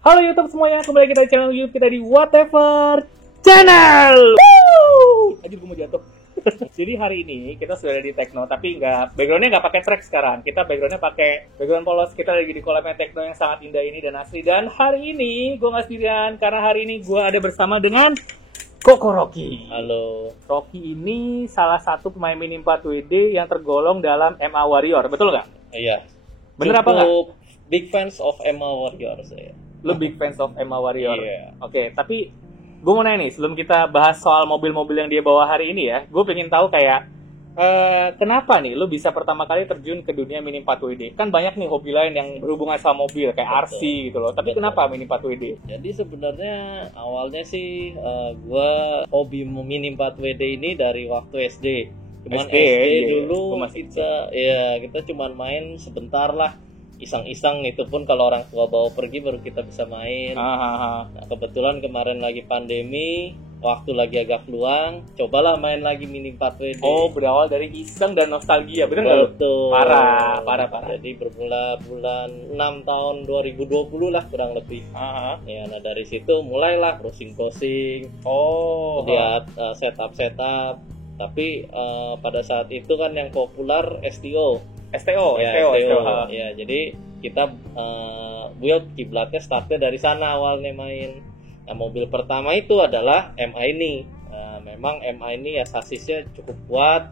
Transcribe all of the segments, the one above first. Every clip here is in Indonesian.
Halo YouTube semuanya, kembali kita di channel YouTube kita di Whatever Channel. Aduh, gue mau jatuh. Jadi hari ini kita sudah ada di Tekno, tapi backgroundnya nggak pakai track sekarang. Kita backgroundnya pakai background polos. Kita lagi di kolamnya Tekno yang sangat indah ini dan asli. Dan hari ini gue nggak sendirian, karena hari ini gue ada bersama dengan Koko Rocky. Halo. Rocky ini salah satu pemain mini 4WD yang tergolong dalam MA Warrior, betul nggak? Iya. Bener apa nggak? Big fans of MA Warrior saya. Lo big fans of MA Warrior? Iya. Oke, tapi gue mau nanya nih, sebelum kita bahas soal mobil-mobil yang dia bawa hari ini ya, gue pengen tahu kayak kenapa nih lo bisa pertama kali terjun ke dunia mini 4WD? Kan banyak nih hobi lain yang berhubungan sama mobil kayak RC gitu loh. Tapi kenapa mini 4WD? Jadi sebenarnya awalnya sih gue hobi mini 4WD ini dari waktu SD. Cuman SD dulu kita cuman main sebentar lah. Iseng-iseng, itu pun kalau orang tua bawa pergi baru kita bisa main. Nah, kebetulan kemarin lagi pandemi, waktu lagi agak luang, cobalah main lagi mini 4WD. Oh, berawal dari iseng dan nostalgia, bener nggak? Betul. Parah. Jadi bulan 6 tahun 2020 lah kurang lebih. Ya, nah dari situ mulailah browsing. Lihat setup. Tapi pada saat itu kan yang populer STO. Ya, jadi kita build kiblatnya startnya dari sana awalnya main. Nah, mobil pertama itu adalah MA ini. Memang MA ini ya sasisnya cukup kuat.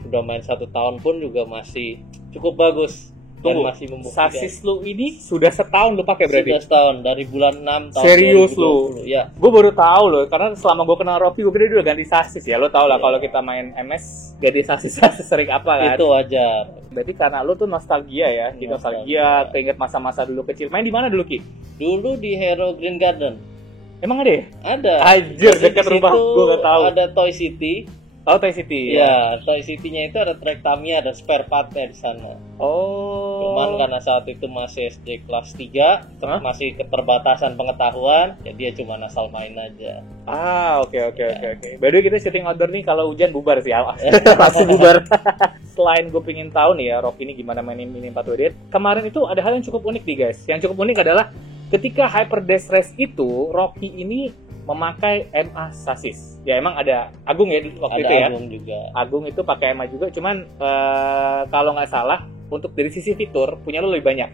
Sudah main 1 tahun pun juga masih cukup bagus. Dan masih membuktikan. Sasis lu ini sudah setahun lu pakai berarti? Sudah setahun, dari bulan 6 tahun. Serius 2020. lu? Ya. Gue baru tahu loh, karena selama gue kenal Rocky, gue kira dia udah ganti sasis ya. Lo tau lah kalau kita main MS, ganti sasis sering apa kan? Itu wajar. Berarti karena lu tuh nostalgia ya, nostalgia, keinget masa-masa dulu kecil. Main di mana dulu, Ki? Dulu di Hero Green Garden. Emang ada ya? Ada. Anjir, dekat rumah gue gak tahu. Ada Toy City. Oh, Toy City. Ya, Toy City-nya itu ada track Tamiya, ada spare part-nya di sana. Cuman karena saat itu masih SD kelas 3, masih keterbatasan pengetahuan, jadi ya cuma asal main aja. Oke. By the way, kita syuting outdoor nih, kalau hujan bubar sih. Pasti bubar. Selain gue pengen tahu nih ya, Rocky ini gimana mainin mini 4WD. Kemarin itu ada hal yang cukup unik nih guys. Yang cukup unik adalah ketika Hyper Dash Race itu, Rocky ini memakai MA sasis. Ya emang ada Agung ya waktu itu ya. Agung juga. Agung itu pakai MA juga, cuman kalau nggak salah untuk dari sisi fitur punya lo lebih banyak.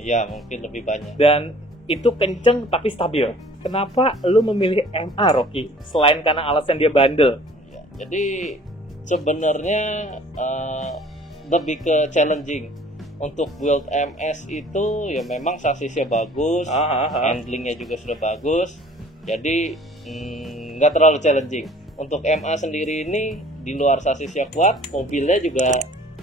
Ya mungkin lebih banyak. Dan itu kenceng tapi stabil. Kenapa lo memilih MA, Rocky? Selain karena alasan dia bandel. Ya, jadi sebenarnya lebih ke challenging. Untuk build MS itu ya memang sasisnya bagus, handlingnya juga sudah bagus. Jadi nggak terlalu challenging. Untuk MA sendiri ini di luar sasisnya kuat, mobilnya juga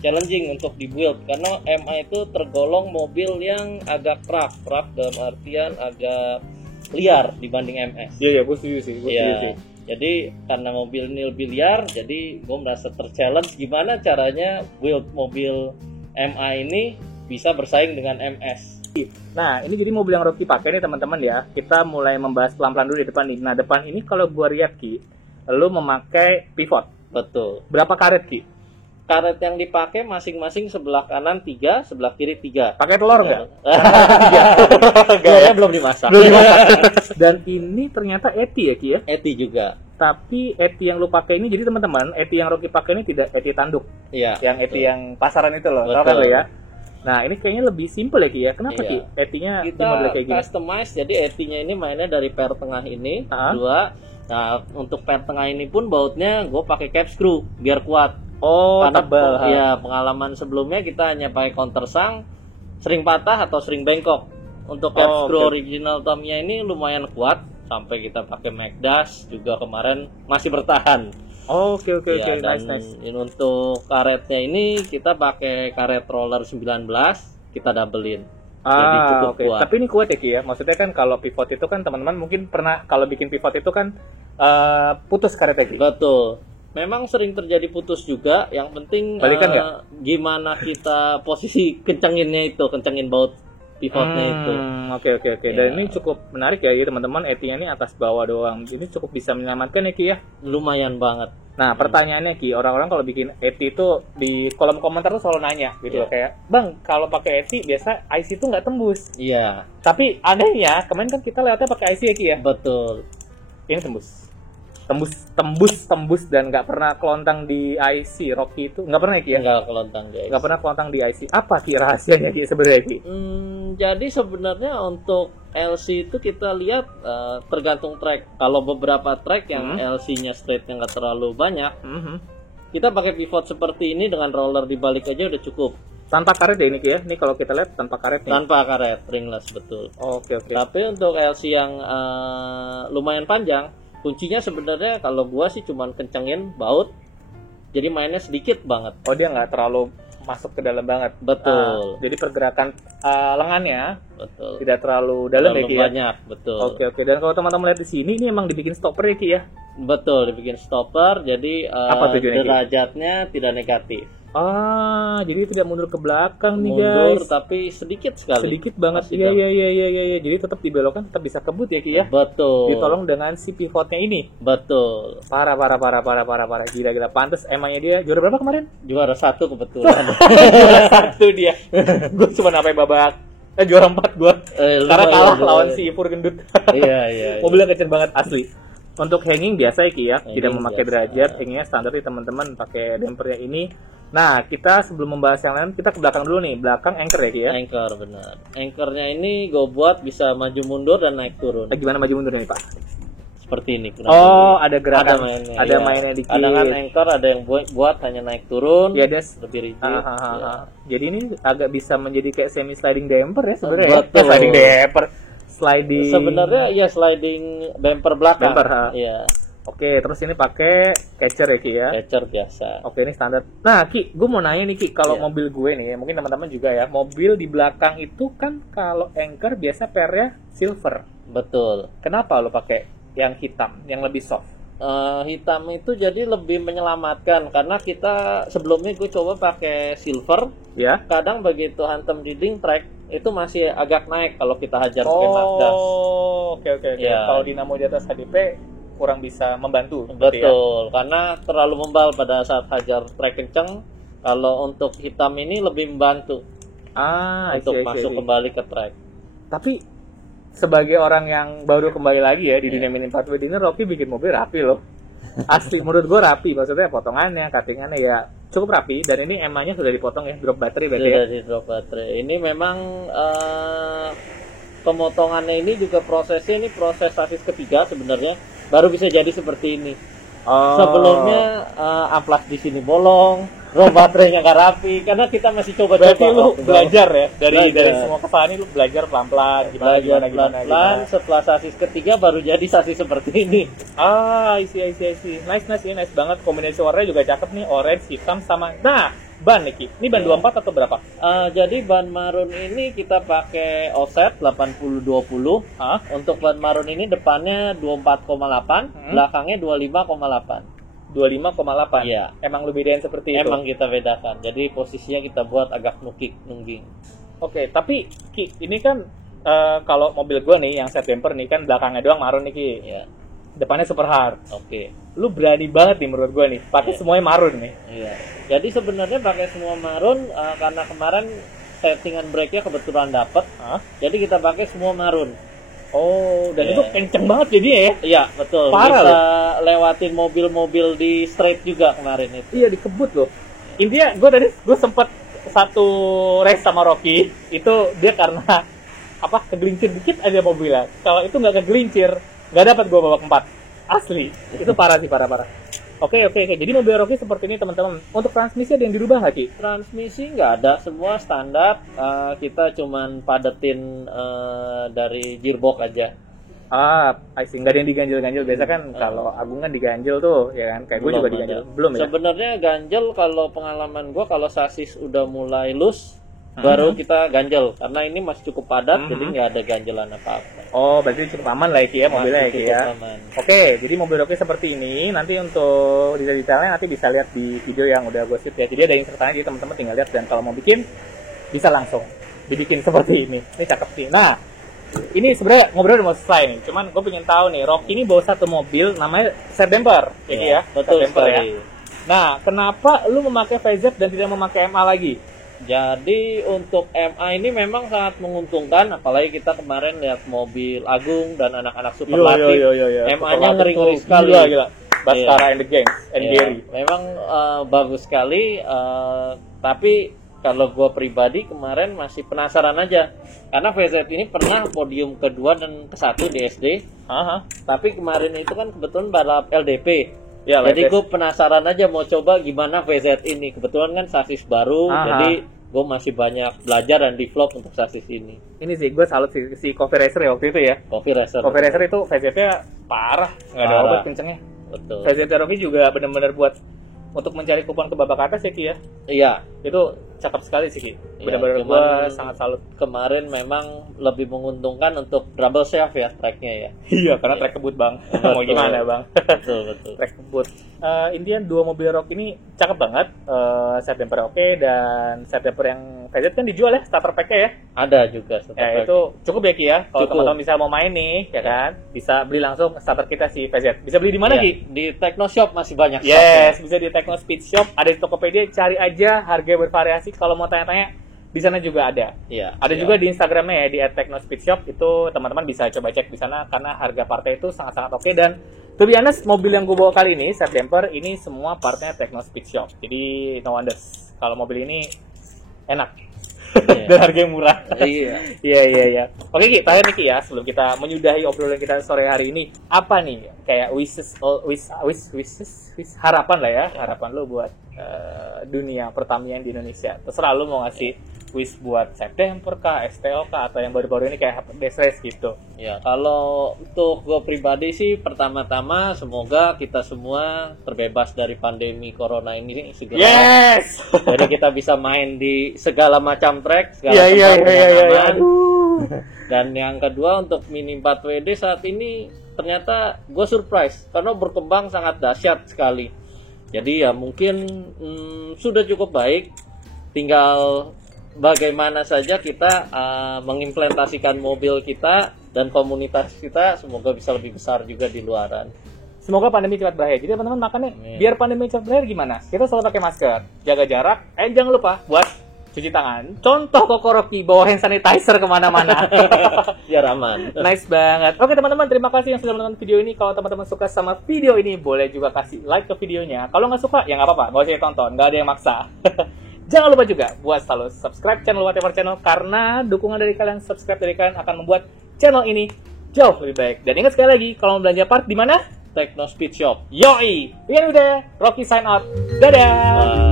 challenging untuk dibuild karena MA itu tergolong mobil yang agak rough dalam artian agak liar dibanding MS. Iya, gue setuju sih. Jadi karena mobil ini lebih liar, jadi gue merasa terchallenge gimana caranya build mobil MA ini bisa bersaing dengan MS. Nah, ini jadi mobil yang Rocky pakai nih teman-teman ya. Kita mulai membahas pelan-pelan dulu di depan nih. Nah, depan ini kalau gua lihat, Ki, lu memakai pivot. Betul. Berapa karet, Ki? Karet yang dipakai masing-masing sebelah kanan 3, sebelah kiri 3. Pakai telur nggak? 3. Telurnya belum dimasak. Dan ini ternyata ETI ya, Ki ya? ETI juga. Tapi ETI yang lu pakai ini, jadi teman-teman, ETI yang Rocky pakai ini tidak ETI tanduk. Iya. Yang ETI yang pasaran itu loh. Tahu kan lo ya? Nah, ini kayaknya lebih simple ya, Ki ya. Kenapa, Ki? ETI-nya kita kayak gini? customize, jadi ETI-nya ini mainnya dari pair tengah ini, 2. Nah, untuk pair tengah ini pun bautnya gue pakai cap screw biar kuat. Karena tebal. Ya, pengalaman sebelumnya kita hanya pakai countersunk, sering patah atau sering bengkok. Untuk cap screw original Tamiya ini lumayan kuat, sampai kita pakai Magdas juga kemarin masih bertahan. Oke, Ya, nice. Ini untuk karetnya ini kita pakai karet roller 19, kita doublein. Jadi cukup kuat. Tapi ini kuat ya, Ki ya. Maksudnya kan kalau pivot itu kan teman-teman mungkin pernah kalau bikin pivot itu kan putus karetnya, Ki. Betul. Memang sering terjadi putus juga. Yang penting Balikan nggak? gimana kita posisi kencengin baut. pivotnya itu. Oke. Dan ini cukup menarik ya teman-teman, ETI-nya ini atas bawah doang. Ini cukup bisa menyelamatkan ya Ki ya? Lumayan banget. Nah, pertanyaannya Ki, orang-orang kalau bikin ETI itu di kolom komentar tuh selalu nanya gitu loh, kayak, "Bang, kalau pakai ETI biasa IC itu nggak tembus." Iya. Tapi anehnya, kemarin kan kita lewatnya pakai IC ya Ki ya? Betul. Ini tembus dan nggak pernah kelontang di IC. Rocky itu nggak pernah ya Ki ya? Nggak kelontang guys. Nggak pernah kelontang di IC. Apa Ki rahasianya Ki sebenarnya Ki? Jadi sebenarnya untuk LC itu kita lihat tergantung track. Kalau beberapa track yang LC-nya straightnya nggak terlalu banyak, kita pakai pivot seperti ini dengan roller di balik aja udah cukup. Tanpa karet ya ini Ki ya? Ini kalau kita lihat tanpa karet nih. Tanpa karet, ringless betul. Oke. Tapi untuk LC yang lumayan panjang, kuncinya sebenarnya kalau gua sih cuman kencengin baut, jadi mainnya sedikit banget. Oh, dia nggak terlalu masuk ke dalam banget. Betul. Jadi pergerakan lengannya Betul. tidak terlalu dalam ya Ki ya? Banyak, betul. Oke. Dan kalau teman-teman lihat di sini, ini emang dibikin stopper ya Ki ya? Betul, dibikin stopper, jadi Apa tujuannya, Ki? derajatnya tidak negatif. Jadi tidak mundur ke belakang nih Mundur guys. tapi sedikit sekali. Sedikit banget. Masih Iya. Jadi tetap dibelokkan, tetap bisa kebut ya Ki ya? Betul. Ditolong dengan si pivotnya ini. Betul. Parah. Gila. Pantes emangnya dia juara berapa kemarin? Juara 1 kebetulan. Juara 1 dia. Gue cuma sampai babak juara 4 gue. Karena kalah lawan si Ipur gendut. Iya. Mobilnya kecil banget asli. Untuk hanging biasa ya Ki ya, Hanging tidak memakai biasa. derajat, hangingnya standar nih teman-teman, pakai dampernya ini. Nah, kita sebelum membahas yang lain, kita ke belakang dulu nih, belakang anchor ya Ki ya. Anchor benar. Anchornya ini gue buat bisa maju mundur dan naik turun. Gimana maju mundurnya nih Pak? Seperti ini. Ada gerakan, ada mainnya dikit. Ada kan anchor, ada yang buat hanya naik turun. Ya Des. Lebih rigid. Jadi ini agak bisa menjadi kayak semi sliding damper ya sebenarnya. Betul. Sliding damper. Sliding. Sebenarnya ya sliding bumper belakang. Iya. Oke, terus ini pakai catcher ya Ki ya? Catcher biasa. Oke, ini standar. Nah Ki, gue mau nanya nih Ki, kalau mobil gue nih, mungkin teman-teman juga ya, mobil di belakang itu kan kalau anchor biasa pernya silver. Betul. Kenapa lo pakai yang hitam, yang lebih soft? Hitam itu jadi lebih menyelamatkan karena kita sebelumnya gue coba pakai silver. Ya. Kadang begitu hantem dinding track itu masih agak naik kalau kita hajar pakai Mazda. Oke. Ya. Kalau dinamo di atas HDP kurang bisa membantu. Betul, karena terlalu membal pada saat hajar trek kenceng. Kalau untuk hitam ini lebih membantu untuk masuk kembali ke trek. Tapi sebagai orang yang baru kembali lagi ya di dunia Mini 4W ini, Rocky bikin mobil rapi loh. Asli, menurut gue rapi. Maksudnya potongannya, cuttingannya ya cukup rapi. Dan ini emangnya sudah dipotong ya, drop baterai berarti ya? Sudah di drop baterai. Ini memang pemotongannya ini juga prosesnya ini proses sasis ketiga sebenarnya. Baru bisa jadi seperti ini. Sebelumnya amplas di sini bolong, drop baterainya nggak rapi karena kita masih coba. Berarti lu belajar ya dari semua kesalahan ini, lu belajar pelan-pelan gimana. Setelah sasis ketiga baru jadi sasis seperti ini. I see. Nice banget. Kombinasi warnanya juga cakep nih, orange, hitam sama. Nah, ban nih Ki. Ini ban 24 atau berapa? Jadi ban marun ini kita pakai offset 80-20. Untuk ban marun ini depannya 24,8, belakangnya 25,8. 25,8. Iya. Emang lu bedain seperti itu? Emang kita bedakan. Jadi posisinya kita buat agak nungging. Oke, tapi Ki, ini kan kalau mobil gua nih yang set damper nih kan belakangnya doang marun nih Ki. Iya. Depannya super hard. Oke. Lu berani banget nih menurut gua nih, pakai semuanya marun nih. Iya. Jadi sebenarnya pakai semua marun karena kemarin settingan brake-nya kebetulan dapet. Jadi kita pakai semua marun. Dan itu kenceng banget jadi ya? Iya, betul. Parah bisa lewatin mobil-mobil di straight juga kemarin itu. Iya, dikebut loh. Intinya gue sempet satu race sama Rocky, itu dia karena kegelincir dikit aja mobilnya. Kalau itu nggak kegelincir, nggak dapat gue babak 4. Asli, itu parah sih, parah. Oke. Jadi mobil Rocky seperti ini teman-teman. Untuk transmisi ada yang dirubah nggak Ki? Transmisi nggak ada, semua standar. Kita cuman padetin dari gearbox aja. I see. Nggak ada yang diganjel-ganjel. Biasa kan kalau Agung kan diganjel tuh, ya kan? Kayak gue juga diganjel. Belum ya? Sebenarnya ganjel kalau pengalaman gue kalau sasis udah mulai loose, baru kita ganjel. Karena ini masih cukup padat, jadi nggak ada ganjelan apa-apa. Berarti cukup aman lah ya mobilnya ya Ki ya. Oke, jadi mobil Rocky seperti ini. Nanti untuk detail-detailnya nanti bisa lihat di video yang udah gue shoot ya. Jadi ada insertannya, jadi teman-teman tinggal lihat dan kalau mau bikin bisa langsung. dibikin seperti ini. Ini cakep sih. Nah, ini sebenarnya ngobrol udah mau selesai nih. Cuman gue pengen tahu nih, Rocky ini bawa satu mobil namanya September, ya, betul September ya. sekali. Nah, kenapa lu memakai VZ dan tidak memakai MA lagi? Jadi untuk MA ini memang sangat menguntungkan, apalagi kita kemarin lihat mobil Agung dan anak-anak Superlatif. MA-nya ngeri-ngeri sekali. Gila. Baskara and the Gang, and Gary. Memang bagus sekali, tapi kalau gue pribadi kemarin masih penasaran aja. Karena VZ ini pernah podium kedua dan ke-1 di SD. Tapi kemarin itu kan kebetulan balap LDP. Ya, jadi gue penasaran aja mau coba gimana VZ ini. Kebetulan kan sasis baru, jadi gue masih banyak belajar dan develop untuk sasis ini. Ini sih gue salut si Coffee Racer ya waktu itu ya. Coffee Racer itu VZ-nya parah, nggak ada obat kencengnya. Betul. VZ Rocky juga benar-benar buat untuk mencari kupon ke babak atas ya Ki ya. Iya. Itu cakep sekali sih Ki. Benar-benar gue sangat salut. Kemarin memang lebih menguntungkan untuk double shaft ya tracknya ya. Iya, karena track kebut bang. Mau gimana bang? Betul. Track kebut. Intinya dua mobil Rock ini cakep banget. September oke, dan September yang VZ kan dijual ya, starter pack-nya ya. Ada juga starter pack. Itu cukup ya Ki ya. Kalau teman-teman bisa mau main nih, ya kan, bisa beli langsung starter kita si VZ. Bisa beli di mana Ki? Di Techno Shop masih banyak. Yes, bisa di Techno Speed Shop. Ada di Tokopedia, cari aja, harga bervariasi. Kalau mau tanya-tanya, di sana juga ada. Iya. Ada juga di Instagramnya ya, di @technospeedshop. Itu teman-teman bisa coba cek di sana karena harga partnya itu sangat-sangat oke. Dan to be honest, mobil yang gue bawa kali ini, September, ini semua partnya Techno Speed Shop. Jadi no wonders kalau mobil ini enak. Dan harganya murah. Iya. Oke Ki, terakhir nih Ki ya, sebelum kita menyudahi obrolan kita sore hari ini, apa nih kayak wishes harapan lah ya, harapan lo buat dunia pertamian di Indonesia. Terserah lo mau ngasih wish buat September kah, STO kah, atau yang baru-baru ini kayak Dash Race gitu. Ya, kalau untuk gue pribadi sih, pertama-tama semoga kita semua terbebas dari pandemi corona ini segera. Yes! Jadi kita bisa main di segala macam track, segala tempat aman. Dan yang kedua untuk Mini 4 WD saat ini ternyata gue surprise karena berkembang sangat dahsyat sekali. Jadi ya mungkin sudah cukup baik, tinggal bagaimana saja kita mengimplementasikan mobil kita dan komunitas kita, semoga bisa lebih besar juga di luaran. Semoga pandemi cepat berakhir. Jadi teman-teman makanya biar pandemi cepat berakhir gimana? Kita selalu pakai masker, jaga jarak, jangan lupa buat cuci tangan. Contoh Koko Rocky bawa hand sanitizer kemana-mana. Biar aman. Nice banget. Oke teman-teman, terima kasih yang sudah menonton video ini. Kalau teman-teman suka sama video ini, boleh juga kasih like ke videonya. Kalau nggak suka, ya nggak apa-apa, nggak usah ditonton, nggak ada yang maksa. Jangan lupa juga buat selalu subscribe channel Whatever Channel, karena dukungan dari kalian, subscribe dari kalian akan membuat channel ini jauh lebih baik. Dan ingat sekali lagi, kalau mau belanja part di mana? Techno Speed Shop. Yoi. Ini udah Rocky sign out. Dadah.